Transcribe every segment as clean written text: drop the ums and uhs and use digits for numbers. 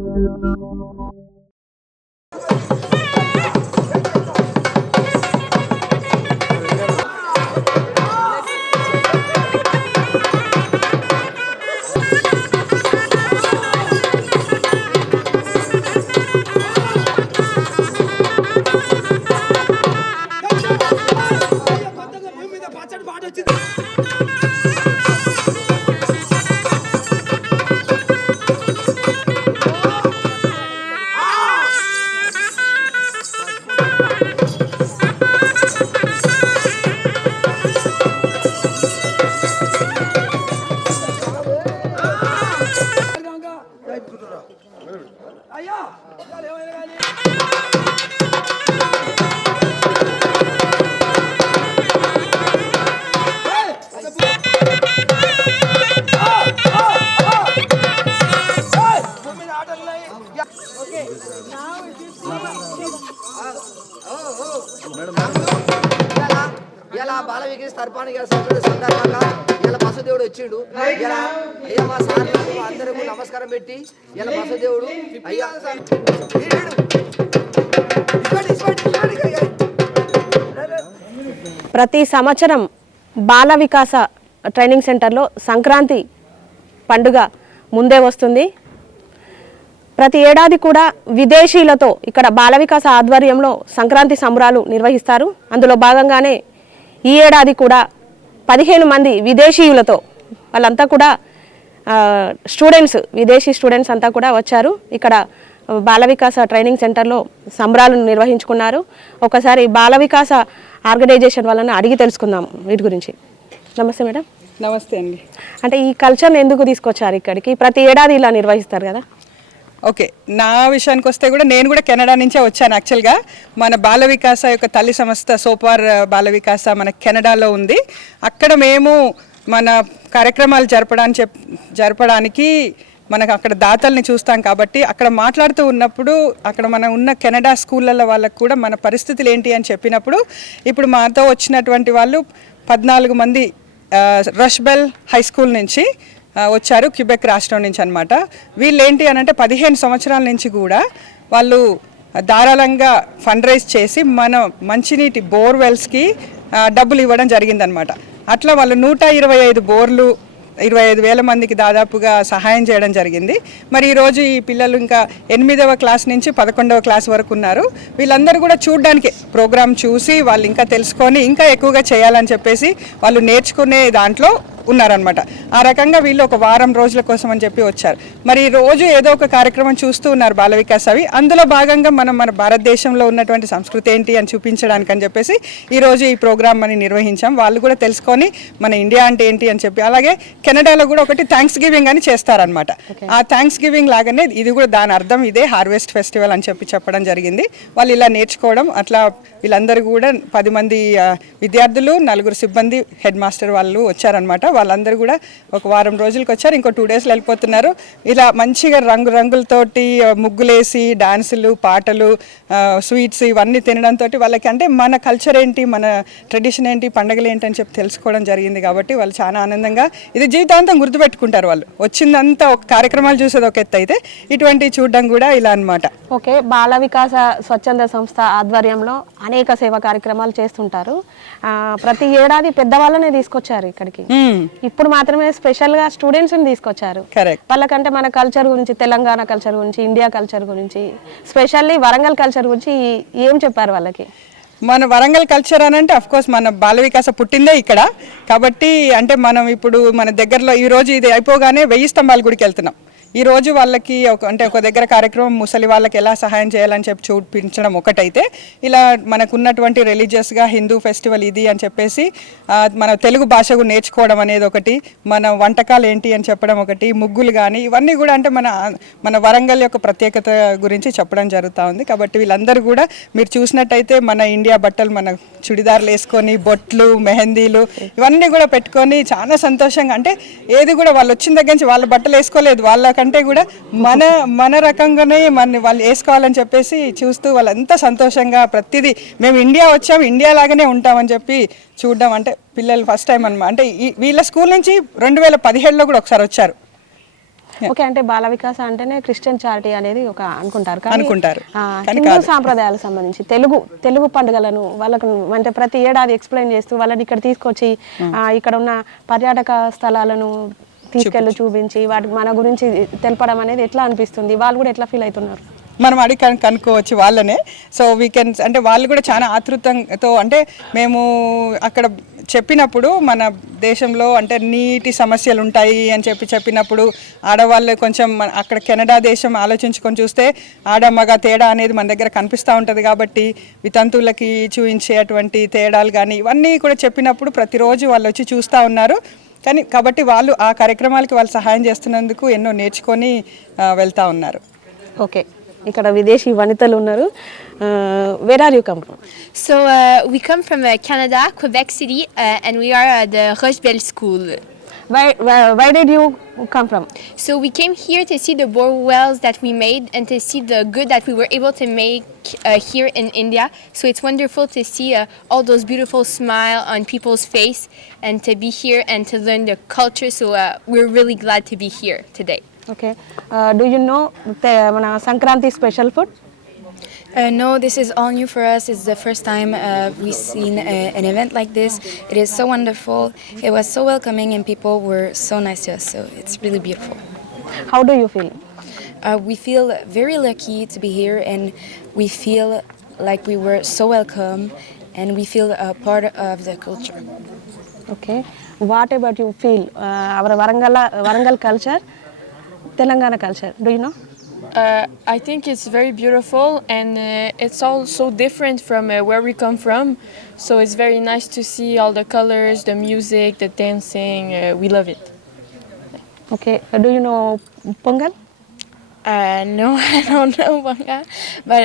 ఇలా బాల వికాస్ తర్పానికి సందర్భంగా ఇలా బసదేవుడు వచ్చిండు. ఇలా అయ్యా మా సార్లకు అందరికీ నమస్కారం పెట్టి ఇలా బసదేవుడు అయ్యా ప్రతి సంవత్సరం బాల వికాస ట్రైనింగ్ సెంటర్లో సంక్రాంతి పండుగ ముందే వస్తుంది. ప్రతి ఏడాది కూడా విదేశీయులతో ఇక్కడ బాల వికాస ఆధ్వర్యంలో సంక్రాంతి సంబరాలు నిర్వహిస్తారు. అందులో భాగంగానే ఈ ఏడాది కూడా 15 మంది విదేశీయులతో వాళ్ళంతా కూడా స్టూడెంట్స్ విదేశీ స్టూడెంట్స్ అంతా కూడా వచ్చారు. ఇక్కడ బాల వికాస ట్రైనింగ్ సెంటర్లో సంబరాలను నిర్వహించుకున్నారు. ఒకసారి బాల వికాస ఆర్గనైజేషన్ వాళ్ళని అడిగి తెలుసుకుందాం వీటి గురించి. నమస్తే మేడం. నమస్తే అండి. అంటే ఈ కల్చర్ని ఎందుకు తీసుకొచ్చారు ఇక్కడికి? ప్రతి ఏడాది ఇలా నిర్వహిస్తారు కదా. ఓకే, నా విషయానికి వస్తే కూడా నేను కూడా కెనడా నుంచే వచ్చాను. యాక్చువల్గా మన బాల వికాస యొక్క తల్లి సంస్థ సోపార్ బాల వికాస మన కెనడాలో ఉంది. అక్కడ మేము మన కార్యక్రమాలు జరపడానికి మనకు అక్కడ దాతల్ని చూస్తాం కాబట్టి అక్కడ మాట్లాడుతూ ఉన్నప్పుడు అక్కడ మన ఉన్న కెనడా స్కూళ్ళల్లో వాళ్ళకు కూడా మన పరిస్థితులు ఏంటి అని చెప్పినప్పుడు ఇప్పుడు మాతో వచ్చినటువంటి వాళ్ళు 14 మంది రష్బెల్ హై స్కూల్ నుంచి వచ్చారు, క్యూబెక్ రాష్ట్రం నుంచి అనమాట. వీళ్ళు ఏంటి అని అంటే 15 సంవత్సరాల నుంచి కూడా వాళ్ళు ధారాళంగా ఫండ్ రైజ్ చేసి మన మంచినీటి బోర్వెల్స్కి డబ్బులు ఇవ్వడం జరిగిందనమాట. అట్లా వాళ్ళు 125 బోర్లు 25,000 మందికి దాదాపుగా సహాయం చేయడం జరిగింది. మరి ఈరోజు ఈ పిల్లలు ఇంకా 8వ క్లాస్ నుంచి 11వ క్లాస్ వరకు ఉన్నారు. వీళ్ళందరూ కూడా చూడడానికి ప్రోగ్రామ్ చూసి వాళ్ళు ఇంకా తెలుసుకొని ఇంకా ఎక్కువగా చేయాలని చెప్పేసి వాళ్ళు నేర్చుకునే దాంట్లో ఉన్నారనమాట. ఆ రకంగా వీళ్ళు ఒక వారం రోజుల కోసం అని చెప్పి వచ్చారు. మరి రోజు ఏదో ఒక కార్యక్రమం చూస్తూ ఉన్నారు బాల వికాస్ అవి. అందులో భాగంగా మనం మన భారతదేశంలో ఉన్నటువంటి సంస్కృతి ఏంటి అని చూపించడానికి అని చెప్పేసి ఈరోజు ఈ ప్రోగ్రామ్ అని నిర్వహించాం. వాళ్ళు కూడా తెలుసుకొని మన ఇండియా అంటే ఏంటి అని చెప్పి, అలాగే కెనడాలో కూడా ఒకటి థ్యాంక్స్ గివింగ్ అని చేస్తారనమాట. ఆ థ్యాంక్స్ గివింగ్ లాగానే ఇది కూడా దాని అర్థం ఇదే, హార్వెస్ట్ ఫెస్టివల్ అని చెప్పి చెప్పడం జరిగింది. వాళ్ళు ఇలా నేర్చుకోవడం, అట్లా వీళ్ళందరూ కూడా 10 మంది విద్యార్థులు 4 సిబ్బంది హెడ్ మాస్టర్ వాళ్ళు వచ్చారనమాట. వాళ్ళందరూ కూడా ఒక వారం రోజులకి వచ్చారు, ఇంకో 2 డేస్లో వెళ్ళిపోతున్నారు. ఇలా మంచిగా రంగులతోటి ముగ్గులేసి డాన్సులు, పాటలు, స్వీట్స్ ఇవన్నీ తినడంతో వాళ్ళకి అంటే మన కల్చర్ ఏంటి, మన ట్రెడిషన్ ఏంటి, పండుగలు ఏంటి అని చెప్పి తెలుసుకోవడం జరిగింది. కాబట్టి వాళ్ళు చాలా ఆనందంగా ఇది జీవితాంతం గుర్తుపెట్టుకుంటారు. వాళ్ళు వచ్చిందంతా ఒక కార్యక్రమాలు చూసేది ఒక ఎత్తు అయితే ఇటువంటివి చూడడం కూడా ఇలా అనమాట. ఓకే, బాల వికాస స్వచ్ఛంద సంస్థ ఆధ్వర్యంలో అనేక సేవా కార్యక్రమాలు చేస్తుంటారు. ప్రతి ఏడాది పెద్దవాళ్ళనే తీసుకొచ్చారు ఇక్కడికి. ఇప్పుడు మాత్రమే స్పెషల్ గా స్టూడెంట్స్ ని తీసుకొచ్చారు. వాళ్ళకంటే మన కల్చర్ గురించి, తెలంగాణ కల్చర్ గురించి, ఇండియా కల్చర్ గురించి, స్పెషల్లీ వరంగల్ కల్చర్ గురించి ఏం చెప్పారు వాళ్ళకి? మన వరంగల్ కల్చర్ అని అంటే అఫ్కోర్స్ మన బాల వికాస పుట్టిందే ఇక్కడ కాబట్టి, అంటే మనం ఇప్పుడు మన దగ్గరలో ఈరోజు ఇది అయిపోగానే 1000 స్తంభాల గుడికి వెళ్తున్నాం. ఈరోజు వాళ్ళకి ఒక దగ్గర కార్యక్రమం ముసలి వాళ్ళకి ఎలా సహాయం చేయాలని చెప్పి చూపించడం ఒకటైతే, ఇలా మనకు ఉన్నటువంటి రిలీజియస్గా హిందూ ఫెస్టివల్ ఇది అని చెప్పేసి మన తెలుగు భాషకు నేర్చుకోవడం అనేది ఒకటి, మన వంటకాలు ఏంటి అని చెప్పడం ఒకటి, ముగ్గులు కానీ ఇవన్నీ కూడా అంటే మన వరంగల్ యొక్క ప్రత్యేకత గురించి చెప్పడం జరుగుతూ ఉంది. కాబట్టి వీళ్ళందరూ కూడా మీరు చూసినట్టయితే మన ఇండియా బట్టలు, మన చుడిదార్లు వేసుకొని బొట్లు, మెహందీలు ఇవన్నీ కూడా పెట్టుకొని చాలా సంతోషంగా, అంటే ఏది కూడా వాళ్ళు వచ్చిన దగ్గర నుంచి వాళ్ళ బట్టలు వేసుకోలేదు, వాళ్ళకంటే కూడా మన రకంగానే వాళ్ళు వేసుకోవాలని చెప్పేసి చూస్తూ వాళ్ళు ఎంత సంతోషంగా ప్రతిదీ మేము ఇండియా వచ్చాము, ఇండియా లాగానే ఉంటామని చెప్పి చూడడం. అంటే పిల్లలు ఫస్ట్ టైం అనమాట. అంటే వీళ్ళ స్కూల్ నుంచి 2017లో కూడా ఒకసారి వచ్చారు. ఓకే, అంటే బాల వికాస అంటేనే క్రిస్టియన్ చారిటీ అనేది ఒక అనుకుంటారు కానీ అనుకుంటారు. కానీ హిందూ కాదు. సాంప్రదాయాలకు సంబంధించి తెలుగు పండుగలను వాళ్ళకు అంటే ప్రతి ఏడాది ఎక్స్ప్లెయిన్ చేస్తూ వాళ్ళని ఇక్కడ తీసుకొచ్చి ఇక్కడ ఉన్న పర్యాటక స్థలాలను తీసుకెళ్ళి చూపించి వాటికి మన గురించి తెలపడం అనేది ఎట్లా అనిపిస్తుంది, వాళ్ళు కూడా ఎట్లా ఫీల్ అవుతున్నారు? మనం అడిగి కనుక్కోవచ్చు వాళ్ళనే. సో వీకెండ్ అంటే వాళ్ళు కూడా చాలా ఆతృతంతో, అంటే మేము అక్కడ చెప్పినప్పుడు మన దేశంలో అంటే నీటి సమస్యలు ఉంటాయి అని చెప్పినప్పుడు ఆడవాళ్ళు కొంచెం అక్కడ కెనడా దేశం ఆలోచించుకొని చూస్తే ఆడమ్మగా తేడా అనేది మన దగ్గర కనిపిస్తూ ఉంటుంది. కాబట్టి వితంతువులకి చూపించే అటువంటి తేడాలు కానీ ఇవన్నీ కూడా చెప్పినప్పుడు ప్రతిరోజు వాళ్ళు వచ్చి చూస్తూ ఉన్నారు. కాబట్టి వాళ్ళు ఆ కార్యక్రమాలకి వాళ్ళు సహాయం చేస్తున్నందుకు ఎన్నో నేర్చుకొని వెళ్తూ ఉన్నారు. ఓకే, ఇక్కడ విదేశీ వనితలు ఉన్నారు. Where are you come from? So we come from Canada, Quebec City, and we are at the Rochebelle School. Why did you come from? So we came here to see the bore wells that we made and to see the good that we were able to make here in India. So it's wonderful to see all those beautiful smile on people's face and to be here and to learn the culture. So we're really glad to be here today. Okay, do you know మన Sankranti special food? No, this is all new for us. It's the first time we've seen an event like this. It is so wonderful. It was so welcoming and people were so nice to us. So it's really beautiful. How do you feel? We feel very lucky to be here and we feel like we were so welcome and we feel a part of the culture. Okay, what about you feel our Warangal culture, Telangana culture? Do you know? I think it's very beautiful and it's all so different from where we come from. So it's very nice to see all the colors, the music, the dancing. We love it. Okay, do you know Pongal? No, I don't know Banga, but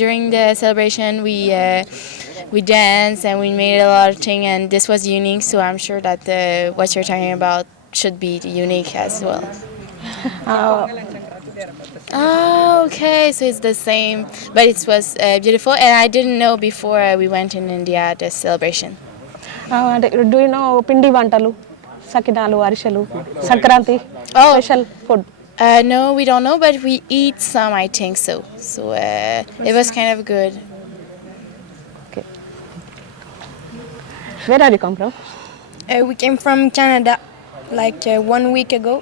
during the celebration we danced and we made a lot of things and this was unique. So I'm sure that what you're talking about should be unique as well. Oh, okay, so it's the same, but it was beautiful and I didn't know before we went in India at the celebration. Do you know పిండి వంటలు, సకినాలు, అరిసెలు, Sankranti special food? No, we don't know, but we eat some, I think so. So it was kind of good. Okay, where are you come from? We came from Canada like 1 week ago,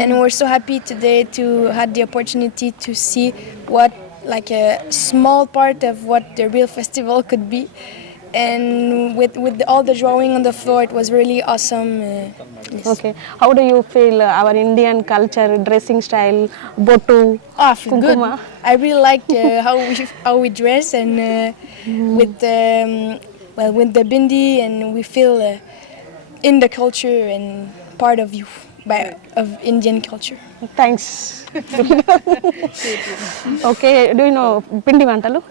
and we're so happy today to have the opportunity to see what like a small part of what the real festival could be. And with all the drawing on the floor, it was really awesome. Yes. Okay, how do you feel our Indian culture, dressing style, botu, I feel good. kunkuma? I really like how we dress and with with the bindi, and we feel in the culture and part of you of Indian culture. Thanks. Okay, do you know పిండి వంటలు?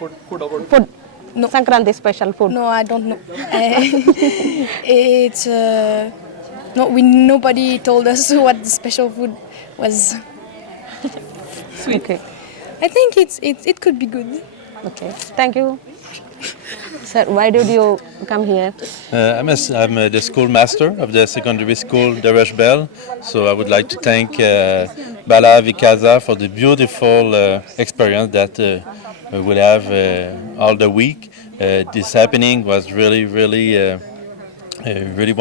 Food. No. Sankranti special food. No, I don't know. It's no, nobody told us what the special food was. Okay. I think it could be good. Okay, thank you. Sir, why did you come here? I'm the schoolmaster of the secondary school, the Rochebelle. So I would like to thank Bala Vikasa for the beautiful experience that we'll have all the week. This happening was really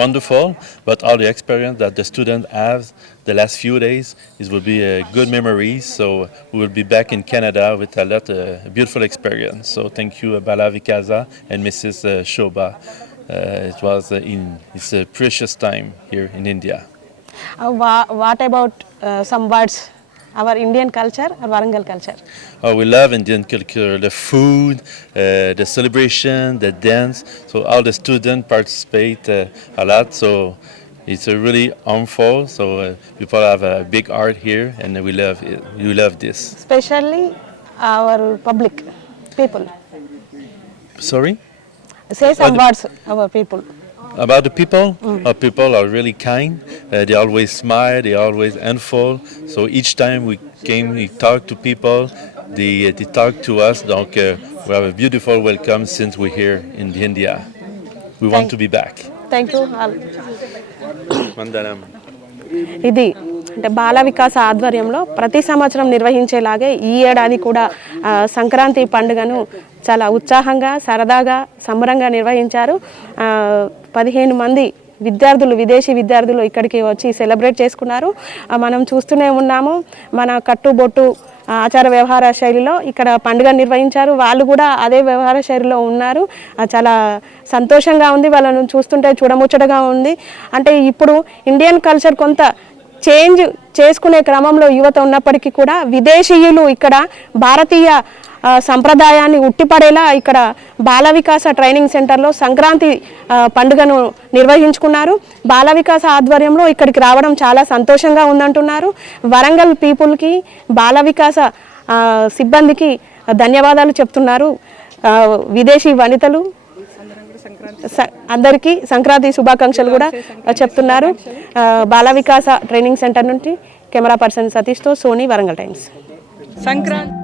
wonderful, but all the experience that the student has the last few days, it will be good memories. So we will be back in Canada with a lot beautiful experience. So thank you, Bala Vikasa and Mrs. Shoba. It's a precious time here in India. What about some words? Our Indian culture or Warangal culture? Oh, we love Indian culture, the food, the celebration, the dance. So all the students participate a lot. So it's a really harmful. So people have a big art here, and we love it. We love this. Especially our public people. Sorry. Say some words, our people. About the people, our people are really kind. They always smile. They always handful. So each time we talk to people. They talk to us. Donc we have a beautiful welcome since we're here in India. We want to be back. Thank you all. Mandaram. ఇది అంటే బాల వికాస ఆధ్వర్యంలో ప్రతి సంవత్సరం నిర్వహించేలాగే ఈ ఏడాది కూడా సంక్రాంతి పండుగను చాలా ఉత్సాహంగా సరదాగా సంబరంగా నిర్వహించారు. 15 మంది విద్యార్థులు విదేశీ విద్యార్థులు ఇక్కడికి వచ్చి సెలబ్రేట్ చేసుకున్నారు. మనం చూస్తూనే ఉన్నాము మన కట్టుబొట్టు ఆచార వ్యవహార శైలిలో ఇక్కడ పండుగ నిర్వహించారు. వాళ్ళు కూడా అదే వ్యవహార శైలిలో ఉన్నారు. చాలా సంతోషంగా ఉంది, వాళ్ళను చూస్తుంటే చూడముచ్చటగా ఉంది. అంటే ఇప్పుడు ఇండియన్ కల్చర్ కొంత చేంజ్ చేసుకునే క్రమంలో యువత ఉన్నప్పటికీ కూడా విదేశీయులు ఇక్కడ భారతీయ సంప్రదాయాన్ని ఉట్టిపడేలా ఇక్కడ బాల వికాస ట్రైనింగ్ సెంటర్లో సంక్రాంతి పండుగను నిర్వహించుకున్నారు. బాల వికాస ఆధ్వర్యంలో ఇక్కడికి రావడం చాలా సంతోషంగా ఉందంటున్నారు. వరంగల్ పీపుల్కి బాల వికాస సిబ్బందికి ధన్యవాదాలు చెప్తున్నారు. విదేశీ వనితలు అందరికీ సంక్రాంతి శుభాకాంక్షలు కూడా చెప్తున్నారు. బాల వికాస ట్రైనింగ్ సెంటర్ నుండి కెమెరా పర్సన్ సతీష్తో సోనీ, వరంగల్ టైమ్స్. సంక్రాంతి